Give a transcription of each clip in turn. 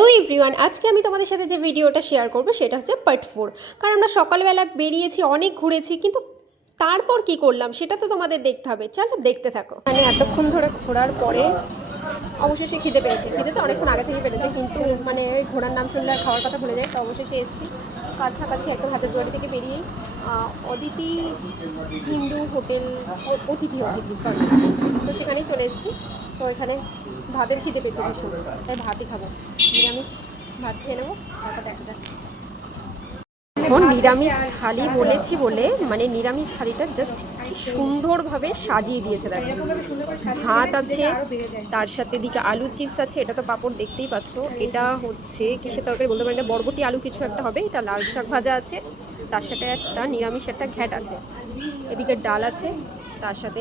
Hello everyone আজকে আমি তোমাদের সাথে যে ভিডিওটা শেয়ার করব সেটা হচ্ছে পার্ট ফোর কারণ আমরা সকালবেলা বেরিয়েছি, অনেক ঘুরেছি, কিন্তু তারপর কি করলাম সেটা তো তোমাদের দেখতে হবে। চলো দেখতে থাকো। মানে এতক্ষণ ধরে ঘোরার পরে অবশেষে খিদে পেয়েছে। খিদে তো অনেকক্ষণ আগে থেকে পেরেছে, কিন্তু মানে ওই ঘোড়ার নাম শুনলে খাওয়ার কথা ভুলে যায় তো অবশেষে এসেছি। কাছাকাছি একদম হাতের দুয়ারি থেকে বেরিয়ে অদিতি হিন্দু হোটেল অতিথি অতিথি সরি তো সেখানেই চলে এসেছি। তো এখানে ভাতের খিদে পেয়েছে ভীষণ। তাই ভাতই খাব। নিরামিষ ভাত খেয়ে নেব, তারপর দেখা যাক। নিরামিষ থালি বলেছি বলে মানে নিরামিষ থালিটা জাস্ট সুন্দরভাবে সাজিয়ে দিয়েছে দেখো। ভাত আছে, তার সাথে দিকে আলু চিপস আছে, এটা তো পাপড় দেখতেই পাচ্ছ। এটা হচ্ছে কিসের তরকারি বলতে পারি না বরবটি আলু কিছু একটা হবে, এটা লাল শাক ভাজা আছে। তার সাথে একটা নিরামিষ একটা ঘ্যাট আছে। এদিকে ডাল আছে তার সাথে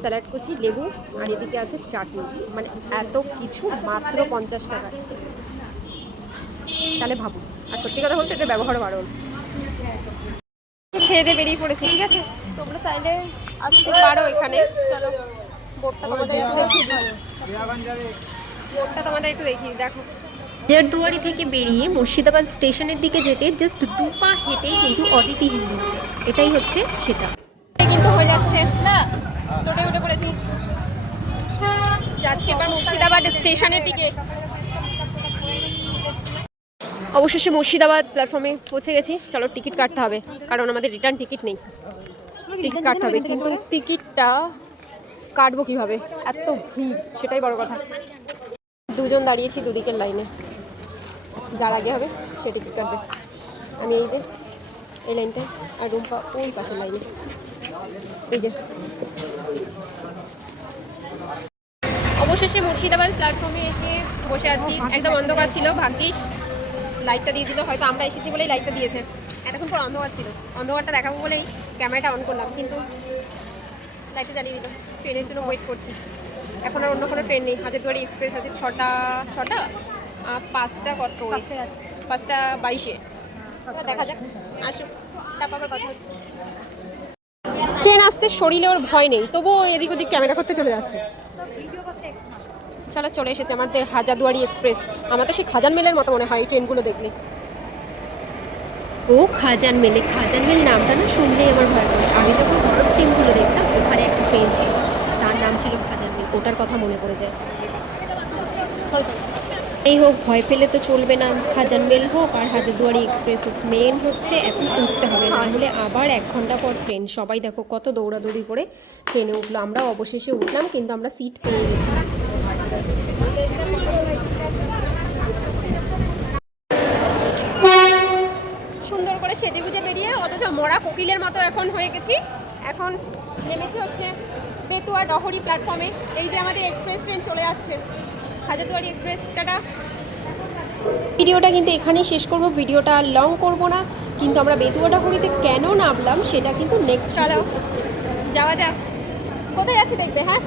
স্যালাড কুচি, লেবু আর এদিকে আছে চাটনি। মানে এত কিছু, মাত্র পঞ্চাশ টাকা। তাহলে ভাবো আর সত্যি কথা বলতে এটা ব্যবহারও বাড়ল খেয়ে দিয়ে বেরিয়ে পড়েছি, ঠিক আছে? তোমরা চাইলে আসতে পারো এখানে। চলো তোমাদের একটু দেখিয়ে দেখো। হাজারদুয়ারি থেকে বেরিয়ে মুর্শিদাবাদ স্টেশনের দিকে যেতে জাস্ট দুপা হেঁটেই কিন্তু অদিতি হিন্দু এটাই হচ্ছে সেটা। কিন্তু হয়ে যাচ্ছে। না টোটে উঠে পড়েছি। যাচ্ছি এবার মুর্শিদাবাদ স্টেশনের দিকে। অবশেষে মুর্শিদাবাদ প্ল্যাটফর্মে পৌঁছে গেছি। চলো টিকিট কাটতে হবে, কারণ আমাদের রিটার্ন টিকিট নেই। টিকিট কাটতে হবে, কিন্তু টিকিটটা কাটবো কীভাবে? এত ভিড়, সেটাই বড় কথা। দুজন দাঁড়িয়েছি দুদিকের লাইনে যার আগে হবে, সে টিকিট কাটবে। আমি এই যে এই লাইনটায় আর রুম্পা ওই পাশের লাইনে এই যে অবশেষে মুর্শিদাবাদ প্ল্যাটফর্মে এসে বসে আছি। একদম অন্ধকার ছিল ভাগ্যিস। লাইটটা দিয়ে দিল হয়তো আমরা এসেছি বলেই লাইটটা দিয়েছে। এতক্ষণ পর অন্ধকার ছিল। অন্ধকারটা দেখাবো বলেই ক্যামেরাটা অন করলাম কিন্তু লাইটটা জ্বালিয়ে দিল। ট্রেনের জন্য ওয়েট করছি। এখন আর অন্য কোনো ট্রেন নেই। হাজারদুয়ারি এক্সপ্রেস আছে ছটা ছটা? পাঁচটা কত? পাঁচটা বাইশে। দেখা যাক। ট্রেন আসছে, শরীরে ওর ভয় নেই, তবুও এদিক ওদিক ক্যামেরা করতে চলে যাচ্ছে। চলো, চলে এসেছে আমাদের হাজারদুয়ারি এক্সপ্রেস। আমার তো সেই খাজান মেলের মতো মনে হয় ট্রেনগুলো দেখলে। ও, খাজান মেলে খাজান মেল নামটা না শুনলেই আমার ভয় করে। আগে যখন হরর ফিল্মগুলো দেখতাম, ওখানে একটা ট্রেন ছিল। তার নাম ছিল খাজান মেল, ওটার কথা মনে পড়ে যায়। এই হোক, ভয় পেলে তো চলবে না। খাজান মেল হোক আর হাজারদুয়ারি এক্সপ্রেস হোক মেন হচ্ছে এখন উঠতে হবে। না হলে আবার এক ঘণ্টা পর ট্রেন সবাই দেখো কত দৌড়াদৌড়ি করে ট্রেনে উঠল। আমরা অবশেষে উঠলাম, কিন্তু আমরা সিট পেয়ে গেছিলাম সুন্দর করে সেজে গুজে বেরিয়ে অথচ মরা কোকিলের মতো এখন হয়ে গেছি। এখন নেমেছি হচ্ছে বেতুয়া ডহরি প্ল্যাটফর্মে এই যে আমাদের এক্সপ্রেস ট্রেন চলে যাচ্ছে। হাজারদুয়ারি এক্সপ্রেস টাটা। ভিডিওটা কিন্তু এখানেই শেষ করব। ভিডিওটা লং করব না কিন্তু আমরা বেতুয়াটা ডহরিতে কেন নামলাম সেটা কিন্তু নেক্সট যাওয়া যাক। কোথায় আছে দেখবে হ্যাঁ?